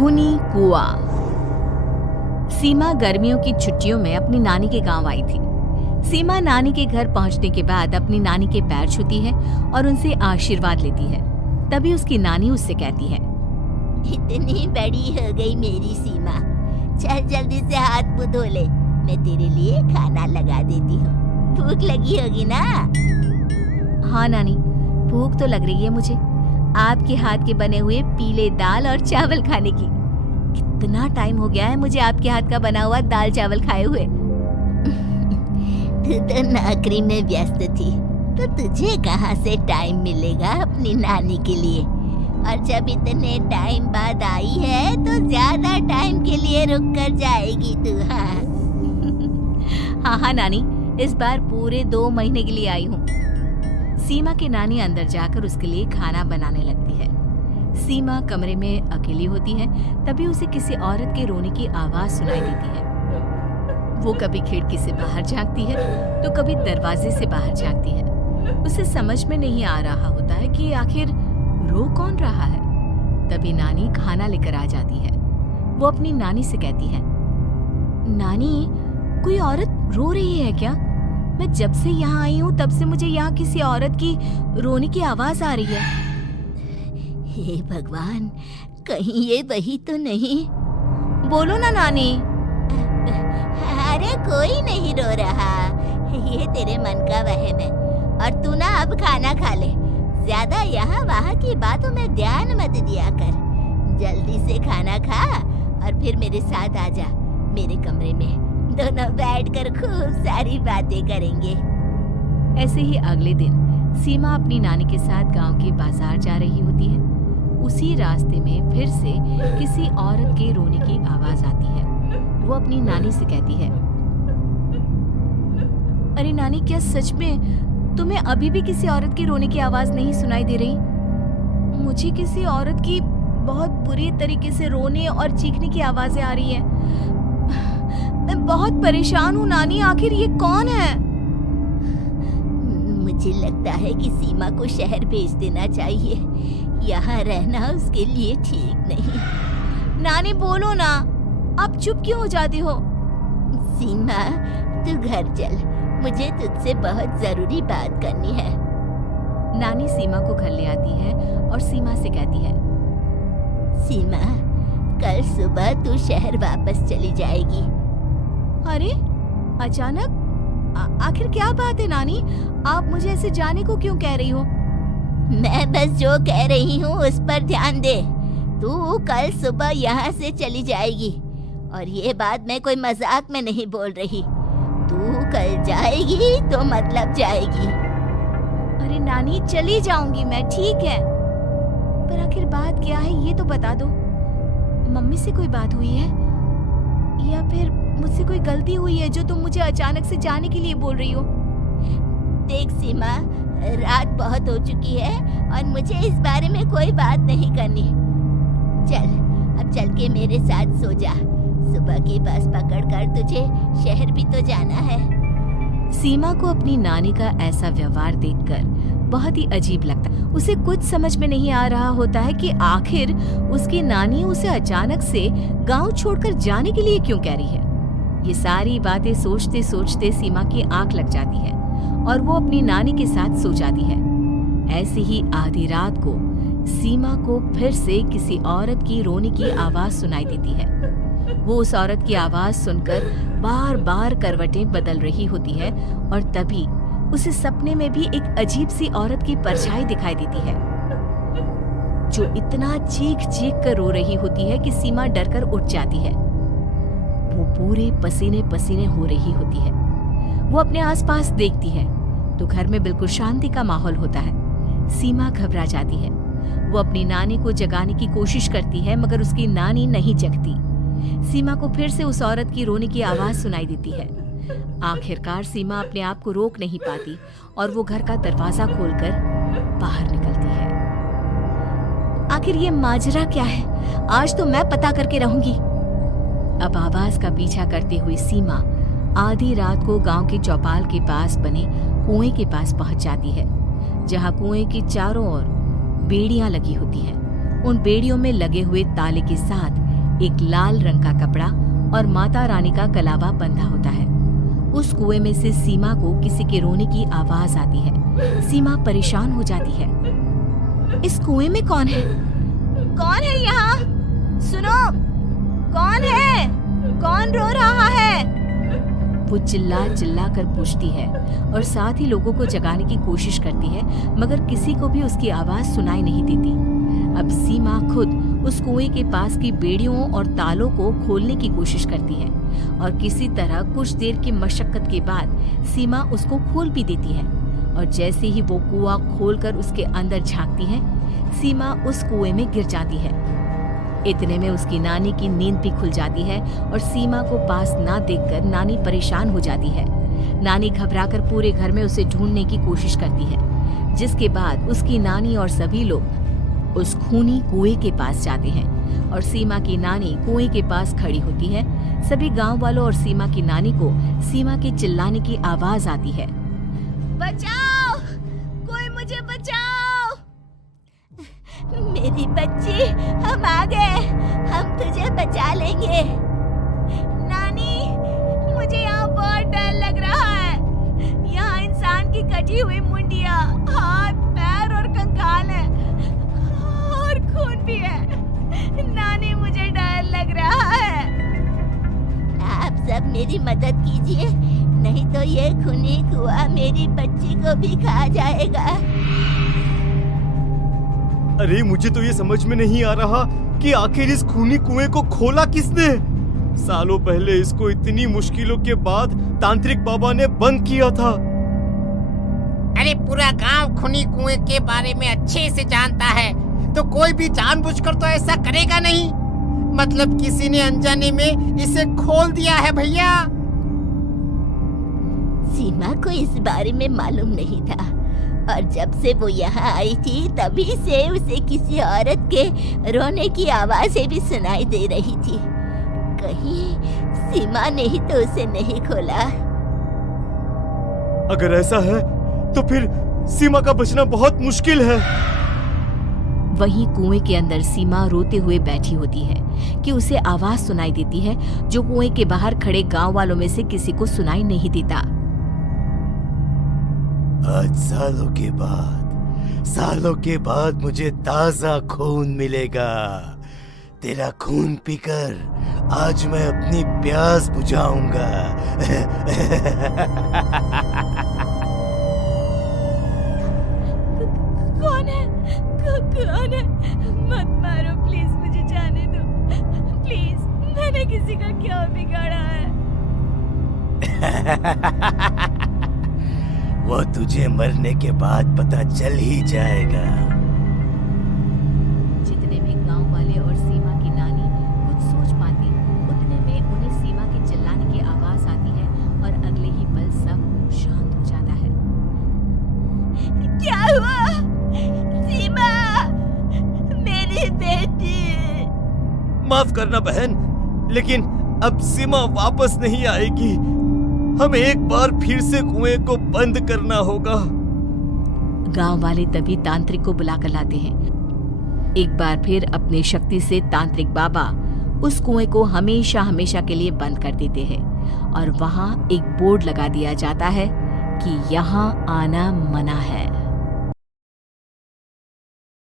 खूनी कुआं। सीमा गर्मियों की छुट्टियों में अपनी नानी के गांव आई थी। सीमा नानी के घर पहुंचने के बाद अपनी नानी के पैर छूती है और उनसे आशीर्वाद लेती है। तभी उसकी नानी उससे कहती है, इतनी बड़ी हो गई मेरी सीमा, चल जल्दी से हाथ मुंह धो ले, मैं तेरे लिए खाना लगा देती हूँ। भूख लगी होगी ना? हाँ नानी, भूख तो लग रही है मुझे, आपके हाथ के बने हुए पीले दाल और चावल खाने की। कितना टाइम हो गया है मुझे आपके हाथ का बना हुआ दाल चावल खाए हुए। तू तो नौकरी में व्यस्त थी, तो तुझे कहाँ से टाइम मिलेगा अपनी नानी के लिए? और जब इतने टाइम बाद आई है तो ज्यादा टाइम के लिए रुक कर जाएगी तू। हाँ नानी, इस बार पूरे 2 महीने के लिए आई हूँ। सीमा की नानी अंदर जाकर उसके लिए खाना बनाने लगती है। सीमा कमरे में अकेली होती है, तभी उसे किसी औरत के रोने की आवाज सुनाई देती है। वो कभी खिड़की से बाहर झांकती है तो कभी दरवाजे से बाहर झांकती है। उसे समझ में नहीं आ रहा होता है कि आखिर रो कौन रहा है। तभी नानी खाना लेकर आ जाती है। वो अपनी नानी से कहती है, नानी, कोई औरत रो रही है क्या? मैं जब से यहाँ आई हूँ तब से मुझे यहाँ किसी औरत की रोने की आवाज आ रही है। हे भगवान, कहीं ये वही तो नहीं? बोलो ना नानी। अरे कोई नहीं रो रहा, ये तेरे मन का वहम है। और तू ना अब खाना खा ले, ज्यादा यहाँ वहाँ की बातों में ध्यान मत दिया कर। जल्दी से खाना खा और फिर मेरे साथ आ जा मेरे कमरे में, दोनों बैठकर खूब सारी बातें करेंगे। ऐसे ही अगले दिन सीमा अपनी नानी के साथ गांव के बाजार जा रही होती है। उसी रास्ते में फिर से किसी औरत के रोने की आवाज आती है। वो अपनी नानी से कहती है, अरे नानी, क्या सच में तुम्हें अभी भी किसी औरत की रोने की आवाज नहीं सुनाई दे रही? मुझे किसी औरत की बहुत बुरी तरीके से रोने और चीखने की आवाजें आ रही है। मैं बहुत परेशान हूँ नानी, आखिर ये कौन है? मुझे लगता है कि सीमा को शहर भेज देना चाहिए, यहाँ रहना उसके लिए ठीक नहीं। नानी बोलो ना, आप चुप क्यों हो जाती हो? सीमा, तू घर चल, मुझे तुझसे बहुत जरूरी बात करनी है। नानी सीमा को घर ले आती है और सीमा से कहती है, सीमा, कल सुबह तू शहर वापस चली जाएगी। अरे अचानक? आखिर क्या बात है नानी, आप मुझे ऐसे जाने को क्यों कह रही हो? मैं बस जो कह रही हूँ उस पर ध्यान दे। तू कल सुबह यहाँ से चली जाएगी, और ये बात मैं कोई मजाक में नहीं बोल रही। तू कल जाएगी तो मतलब जाएगी। अरे नानी, चली जाऊंगी मैं, ठीक है, पर आखिर बात क्या है ये तो बता दो। मम्मी से कोई बात हुई है या फिर मुझसे कोई गलती हुई है जो तुम मुझे अचानक से जाने के लिए बोल रही हो? देख सीमा, रात बहुत हो चुकी है और मुझे इस बारे में कोई बात नहीं करनी। चल, अब चल के मेरे साथ सो जा, सुबह की बस पकड़कर तुझे शहर भी तो जाना है। सीमा को अपनी नानी का ऐसा व्यवहार देखकर बहुत ही अजीब लगता। उसे कुछ समझ में नहीं आ रहा होता है कि आखिर उसकी नानी उसे अचानक से गांव छोड़कर जाने के लिए क्यों कह रही है। ये सारी बातें सोचते सोचते सीमा की आंख लग जाती है और वो अपनी नानी के साथ सो जाती है। ऐसी ही आधी रात को सीमा को फिर से किसी औरत की रोने की आवाज सुनाई देती है। वो उस औरत की आवाज सुनकर बार बार करवटें बदल रही होती है और तभी उसे सपने में भी एक अजीब सी औरत की परछाई दिखाई देती है, जो इतना चीख चीख कर रो रही होती है कि सीमा डरकर उठ जाती है। वो पूरे पसीने पसीने हो रही होती है। वो अपने आसपास देखती है तो घर में बिल्कुल शांति का माहौल होता है। सीमा घबरा जाती है। वो अपनी नानी को जगाने की कोशिश करती है, मगर उसकी नानी नहीं जगती। सीमा को फिर से उस औरत की रोने की आवाज सुनाई देती है। आखिरकार सीमा अपने आप को रोक नहीं पाती और वो घर का दरवाजा खोलकर बाहर निकलती है। आखिर ये माजरा क्या है? आज तो मैं पता करके रहूंगी। अब आवाज का पीछा करते हुए सीमा आधी रात को गांव के चौपाल के पास बने कुएं के पास पहुंच जाती है, जहां कुएं की चारों ओर बेड़ियां लगी होती हैं। उन बेड़ियों में लगे हुए ताले के साथ एक लाल रंग का कपड़ा और माता रानी का कलावा बंधा होता है। उस कुएं में से सीमा को किसी के रोने की आवाज आती है। सीमा परेशान हो जाती है। इस कुएं में कौन है? कौन है यहाँ? सुनो, कौन है? कौन रो रहा है? वो चिल्ला चिल्ला कर पूछती है और साथ ही लोगों को जगाने की कोशिश करती है, मगर किसी को भी उसकी आवाज सुनाई नहीं देती। अब सीमा खुद उस कुएं के पास की बेड़ियों और तालों को खोलने की कोशिश करती है और किसी तरह कुछ देर की मशक्कत के बाद सीमा उसको खोल भी देती है। और जैसे ही वो कुआं खोलकर उसके अंदर झांकती है, सीमा उस कुएं में गिर जाती है। इतने में उसकी नानी की नींद भी खुल जाती है और सीमा को पास ना देखकर नानी परेशान हो जाती है। नानी घबराकर पूरे घर में उसे ढूंढने की कोशिश करती है, जिसके बाद उसकी नानी और सभी लोग उस खूनी कुएं के पास जाते हैं और सीमा की नानी कुएं के पास खड़ी होती है। सभी गांव वालों और सीमा की नानी को सीमा के चिल्लाने की आवाज आती है। बचाओ, कोई मुझे बचाओ। मेरी बच्ची, हम आ गए, हम तुझे बचा लेंगे। नानी, मुझे यहाँ बहुत डर लग रहा है। यहाँ इंसान की कटी हुई मुंडिया, हाथ, पैर और कंकाल है और खून भी है। नानी, मुझे डर लग रहा है। आप सब मेरी मदद कीजिए, नहीं तो ये खूनी कुआं मेरी बच्ची को भी खा जाएगा। अरे मुझे तो ये समझ में नहीं आ रहा कि आखिर इस खूनी कुएं को खोला किसने। सालों पहले इसको इतनी मुश्किलों के बाद तांत्रिक बाबा ने बंद किया था। अरे पूरा गांव खूनी कुएं के बारे में अच्छे से जानता है, तो कोई भी जानबूझकर तो ऐसा करेगा नहीं। मतलब किसी ने अनजाने में इसे खोल दिया है भैया। सीमा को इस बारे में मालूम नहीं था और जब से वो यहाँ आई थी तभी से उसे किसी औरत के रोने की आवाजें भी सुनाई दे रही थी। कहीं सीमा ने ही तो उसे नहीं खोला। अगर ऐसा है तो फिर सीमा का बचना बहुत मुश्किल है। वहीं कुएं के अंदर सीमा रोते हुए बैठी होती है कि उसे आवाज सुनाई देती है जो कुएं के बाहर खड़े गांव वालों में से किसी को सुनाई नहीं देता। आज सालों के बाद मुझे ताजा खून मिलेगा। तेरा खून पीकर आज मैं अपनी प्यास बुझाऊंगा। कौन है? कौन है? मत मारो प्लीज, मुझे जाने दो प्लीज। मैंने किसी का क्या बिगाड़ा है? वो तुझे मरने के बाद पता चल ही जाएगा। जितने भी गांव वाले और सीमा की नानी कुछ सोच पाती, उतने में उन्हें सीमा के चिल्लाने की आवाज आती है और अगले ही पल सब शांत हो जाता है। क्या हुआ? सीमा, मेरी बेटी। माफ करना बहन, लेकिन अब सीमा वापस नहीं आएगी। हमें एक बार फिर से कुएं को बंद करना होगा। गांव वाले तभी तांत्रिक को बुलाकर लाते हैं। एक बार फिर अपनी शक्ति से तांत्रिक बाबा उस कुएं को हमेशा हमेशा के लिए बंद कर देते हैं और वहां एक बोर्ड लगा दिया जाता है कि यहाँ आना मना है।